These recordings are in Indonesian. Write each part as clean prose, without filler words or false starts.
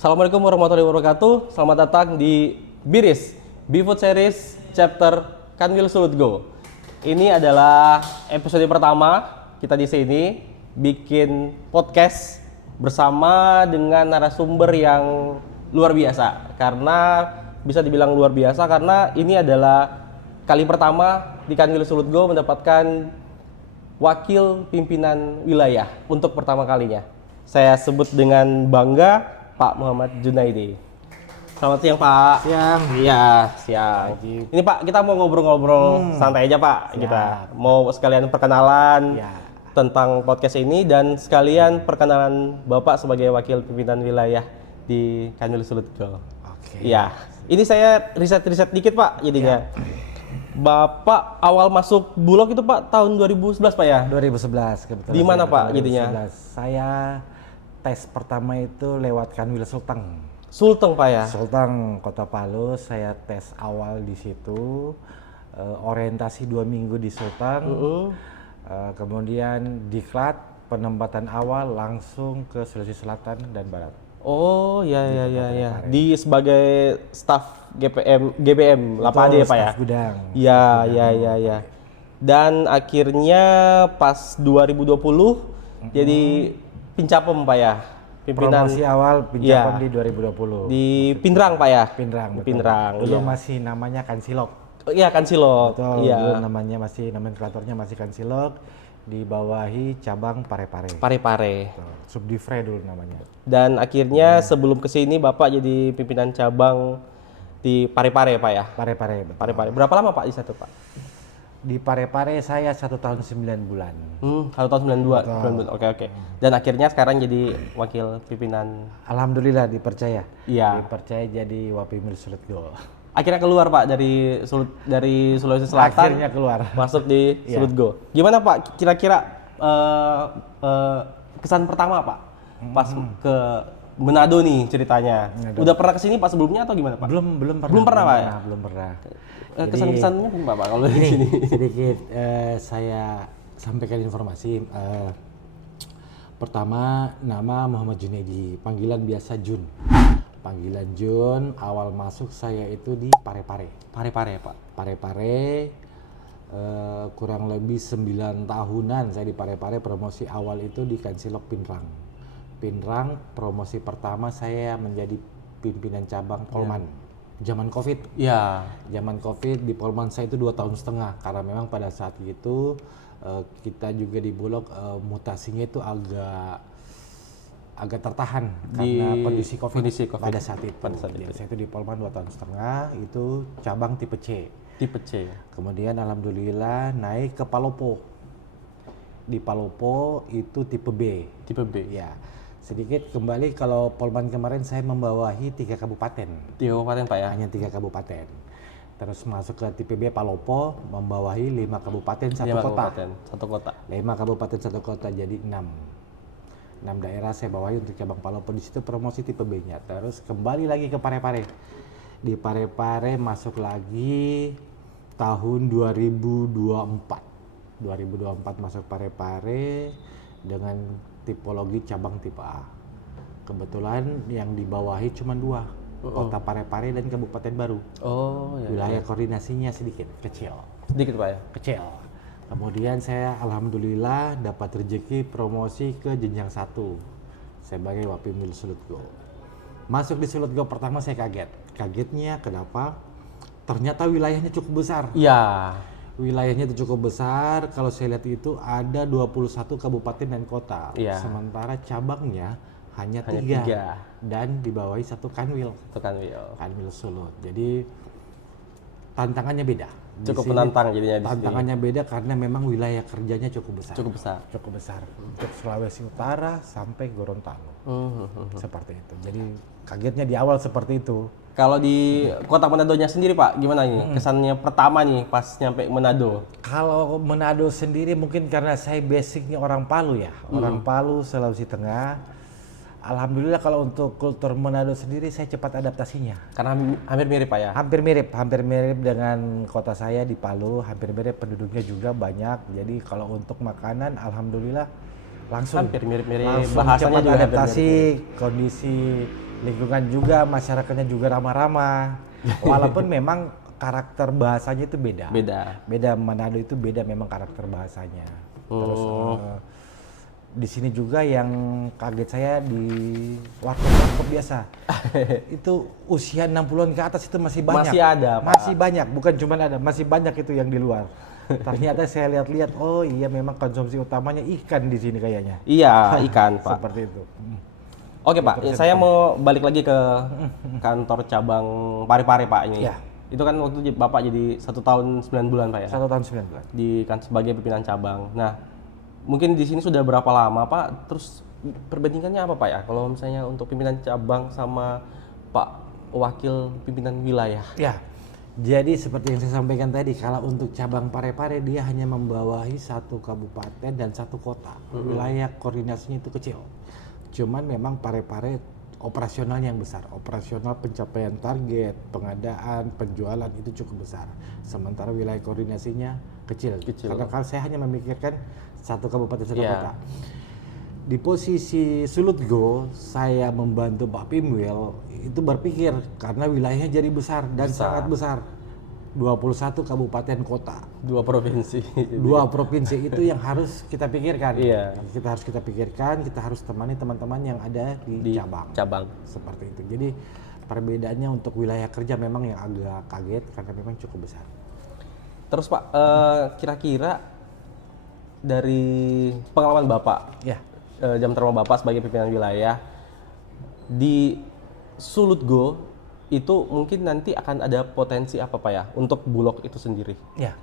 Assalamualaikum warahmatullahi wabarakatuh. Selamat datang di Biris, Bifood Series Chapter Kan Will Sulut Go. Ini adalah episode pertama kita di sini bikin podcast bersama dengan narasumber yang luar biasa. Karena bisa dibilang luar biasa karena ini adalah kali pertama di Kan Will Sulut Go mendapatkan wakil pimpinan wilayah untuk pertama kalinya. Saya sebut dengan bangga Pak Muhammad Junaidi. Selamat siang Pak. Siang. Iya, siang. Wajib. Ini Pak, kita mau ngobrol-ngobrol santai aja Pak. Siap. Kita mau sekalian perkenalan Ya. tentang podcast ini dan sekalian perkenalan Bapak sebagai wakil pimpinan wilayah di Kan Will Sulut Go. Oke. Iya. Ini saya riset dikit Pak jadinya. Bapak awal masuk Bulog itu Pak tahun 2011 Pak ya? 2011 kebetulan. Di mana, saya Pak, 2011. jadinya? Saya tes pertama itu lewat Kanwil Sulteng. Sulteng Pak ya? Sulteng Kota Palu, saya tes awal di situ. Orientasi 2 minggu di Sulteng. Kemudian diklat penempatan awal langsung ke Sulawesi Selatan dan Barat. Oh ya. Parepare. Di sebagai staf GBM Lapade ya Pak ya? Staf gudang. Ya. Dan akhirnya pas 2020 jadi Pincapem Pak ya? Pimpinan Promosi awal Pincapem Iya. di 2020. di Pindrang Pak ya? Pindrang. betul. Pindrang. Dulu Iya. masih namanya Kansilok. Oh, iya kan Silok. Betul, Iya. dulu namanya masih nomenklaturnya masih Kansilok, dibawahi cabang Parepare. Parepare. Betul, Subdivre dulu namanya. Dan akhirnya sebelum kesini Bapak jadi pimpinan cabang di Parepare Pak ya? Parepare. betul. Parepare. Berapa lama Pak di satu Pak? Di Parepare saya 1 tahun 9 bulan. 1 tahun 92. Oke. Dan akhirnya sekarang jadi wakil pimpinan. Alhamdulillah dipercaya. Iya. Dipercaya jadi Wapimil Sulut Go. Akhirnya keluar Pak dari Sulawesi Selatan. Akhirnya keluar. Masuk di Iya. Sulut Go. Gimana Pak? Kira-kira kesan pertama Pak pas ke Manado nih ceritanya. Manado. Udah pernah kesini Pak sebelumnya atau gimana Pak? Belum pernah. Belum pernah, Pak, ya? Belum pernah. Kesan-kesannya apa Pak kalau di Ini sini? sedikit saya sampaikan informasi. Pertama, nama Muhammad Junaidi, panggilan biasa Jun. Panggilan Jun, awal masuk saya itu di Parepare. Parepare Pak. Parepare, kurang lebih 9 tahunan saya di Parepare. Promosi awal itu di Kansilok Pindrang. Pindrang, promosi pertama saya menjadi pimpinan cabang Polman. Zaman Covid. Iya. Zaman Covid di Polman saya itu 2,5 tahun karena memang pada saat itu kita juga di Bulog mutasinya itu agak tertahan karena kondisi COVID pada saat itu. Jadi saya itu di Polman 2,5 tahun itu cabang tipe C. Tipe C. Kemudian alhamdulillah naik ke Palopo. Di Palopo itu tipe B. Tipe B. Ya. Sedikit kembali kalau Polman kemarin saya membawahi 3 kabupaten. 3 kabupaten Pak ya? Hanya 3 kabupaten. Terus masuk ke tipe B Palopo membawahi 5 kabupaten 1 5 kota. kabupaten, 1 kota. 5 kabupaten 1 kota jadi 6 daerah saya bawahi untuk cabang Palopo. Di situ promosi tipe B-nya. Terus kembali lagi ke Parepare. Di Parepare masuk lagi tahun 2024. 2024 masuk Parepare dengan tipologi cabang tipe A. Kebetulan yang dibawahi cuma 2, Kota Parepare dan Kabupaten Baru. Oh ya. Wilayah koordinasinya sedikit kecil. Sedikit Pak ya? Kecil. Kemudian saya alhamdulillah dapat rezeki promosi ke jenjang 1 sebagai Wapimil Sulut Go. Masuk di Sulut Go pertama saya kaget. Kagetnya kenapa? Ternyata wilayahnya cukup besar. Iya. Wilayahnya itu cukup besar. Kalau saya lihat itu ada 21 kabupaten dan kota. Iya. Sementara cabangnya hanya 3 dan dibawahi 1 kanwil. Itu kan Wil. Kanwil Sulut. Jadi tantangannya beda. Di Cukup sini menantang jadinya di sini. tantangannya beda karena memang wilayah kerjanya cukup besar. Cukup besar. Cukup besar. Untuk Sulawesi Utara sampai Gorontalo. Seperti itu. Jadi kagetnya di awal seperti itu. Kalau di Kota Manadonya sendiri Pak, gimana nih kesannya pertama nih pas nyampe Manado? Kalau Manado sendiri mungkin karena saya basicnya orang Palu ya. Orang Palu, Sulawesi Tengah. Alhamdulillah kalau untuk kultur Manado sendiri saya cepat adaptasinya. Karena hampir mirip Pak ya? Hampir mirip dengan kota saya di Palu, hampir mirip penduduknya juga banyak. Jadi kalau untuk makanan alhamdulillah langsung hampir mirip-mirip, langsung bahasanya cepat juga hampir adaptasi, mirip-mirip. kondisi lingkungan juga, masyarakatnya juga ramah-ramah. Walaupun memang karakter bahasanya itu beda. Beda, Manado itu beda memang karakter bahasanya. Terus di sini juga yang kaget saya di warkop biasa. Itu usia 60-an ke atas itu masih banyak. Masih ada, Pak. Masih banyak, bukan cuma ada, masih banyak itu yang di luar. Ternyata saya lihat-lihat, oh iya memang konsumsi utamanya ikan di sini kayaknya. Iya, ikan, Pak. Seperti itu. Oke, Pak. Saya mau balik lagi ke kantor cabang Parepare, Pak, ini. Ya. Itu kan waktu Bapak jadi 1 tahun 9 bulan, Pak ya? 1 tahun 9 bulan. Sebagai pimpinan cabang. Nah, mungkin di sini sudah berapa lama, Pak? Terus perbandingannya apa, Pak ya? Kalau misalnya untuk pimpinan cabang sama Pak Wakil Pimpinan Wilayah. Ya, jadi seperti yang saya sampaikan tadi, kalau untuk cabang Parepare dia hanya membawahi 1 kabupaten dan 1 kota. Wilayah koordinasinya itu kecil. Cuman memang Parepare operasionalnya yang besar. Operasional pencapaian target, pengadaan, penjualan itu cukup besar. Sementara wilayah koordinasinya kecil. Karena kalau saya hanya memikirkan 1 kabupaten 1 kota. Di posisi Sulutgo, saya membantu Pak Pimwil itu berpikir karena wilayahnya jadi besar dan sangat besar. 21 kabupaten kota. 2 provinsi. 2 provinsi itu yang harus kita pikirkan. Iya. Kita harus kita pikirkan, kita harus temani teman-teman yang ada di cabang. Seperti itu. Jadi perbedaannya untuk wilayah kerja memang yang agak kaget karena memang cukup besar. Terus Pak, kira-kira dari pengalaman Bapak, jam terbang Bapak sebagai pimpinan wilayah di Sulutgo itu mungkin nanti akan ada potensi apa, Pak ya, untuk Bulog itu sendiri? Ya,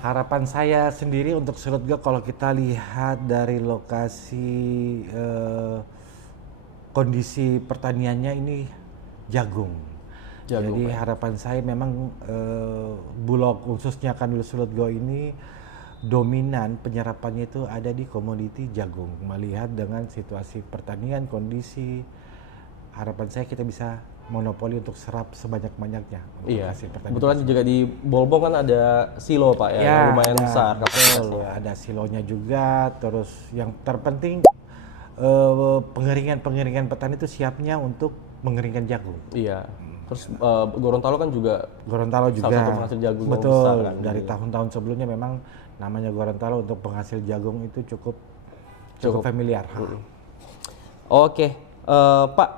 harapan saya sendiri untuk Sulutgo kalau kita lihat dari lokasi kondisi pertaniannya ini jagung. Jadi Pak, harapan saya memang Bulog khususnya Kanwil Sulutgo ini dominan penyerapannya itu ada di komoditi jagung. Melihat dengan situasi pertanian, kondisi, harapan saya kita bisa monopoli untuk serap sebanyak-banyaknya. Iya, kebetulan juga di Bolbong kan ada silo, Pak ya, yang lumayan besar. Betul, ada silonya juga. Terus yang terpenting pengeringan petani itu siapnya untuk mengeringkan jagung. Iya. Terus Gorontalo kan juga salah satu penghasil jagung yang betul, besar kan. Dari tahun-tahun sebelumnya memang namanya Gorontalo untuk penghasil jagung itu cukup familiar. Oke, Pak,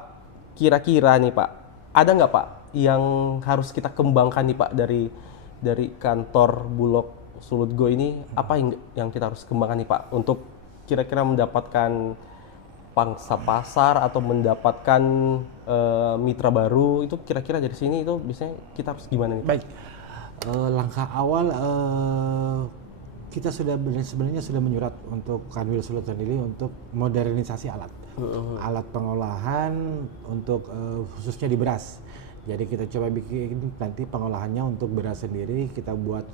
kira-kira nih Pak, ada nggak Pak yang harus kita kembangkan nih Pak dari kantor Bulog Sulutgo ini, apa yang kita harus kembangkan nih Pak untuk kira-kira mendapatkan pangsa pasar atau mendapatkan mitra baru, itu kira-kira dari sini itu biasanya kita harus gimana nih? Baik, langkah awal kita sebenarnya sudah menyurat untuk Kanwil Sulut sendiri untuk modernisasi alat pengolahan untuk khususnya di beras. Jadi kita coba bikin nanti pengolahannya untuk beras sendiri, kita buat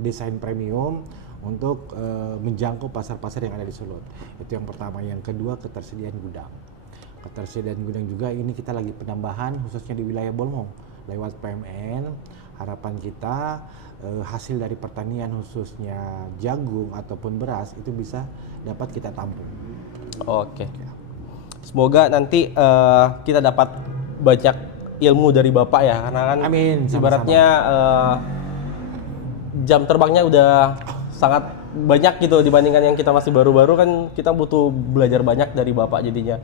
desain premium untuk menjangkau pasar-pasar yang ada di Sulut. Itu yang pertama. Yang kedua, ketersediaan gudang. Ketersediaan gudang juga ini kita lagi penambahan khususnya di wilayah Bolmong lewat PMN. Harapan kita hasil dari pertanian khususnya jagung ataupun beras itu bisa dapat kita tampung. Oke. Semoga nanti kita dapat banyak ilmu dari Bapak ya, karena kan amin, ibaratnya jam terbangnya udah sangat banyak gitu dibandingkan yang kita masih baru-baru, kan kita butuh belajar banyak dari Bapak jadinya.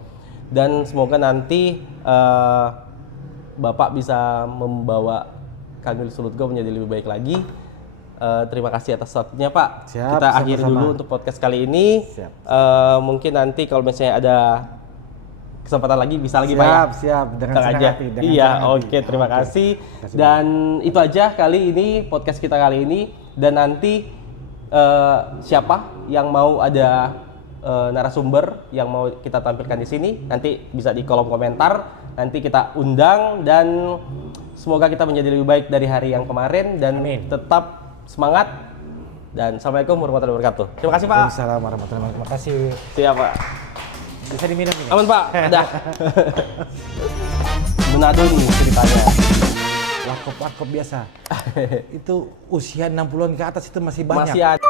Dan semoga nanti Bapak bisa membawa Kanwil Sulutgo menjadi lebih baik lagi. Terima kasih atas waktunya Pak. Siap, kita akhiri dulu untuk podcast kali ini. Mungkin nanti kalau misalnya ada kesempatan lagi bisa lagi Pak ya. Siap, dengan senang hati. Iya, oke, terima kasih. Dan itu aja kali ini podcast kita kali ini. Dan nanti siapa yang mau ada narasumber yang mau kita tampilkan di sini, nanti bisa di kolom komentar. Nanti kita undang dan semoga kita menjadi lebih baik dari hari yang kemarin dan tetap semangat. Dan assalamualaikum warahmatullahi wabarakatuh. Terima kasih Pak. Waalaikumsalam warahmatullahi wabarakatuh. Terima kasih. Siap Pak. Bisa diminum ini? Aman Pak. Udah. Manado nih ceritanya. Warkop biasa. Itu usia 60-an ke atas itu masih banyak. Masih ada.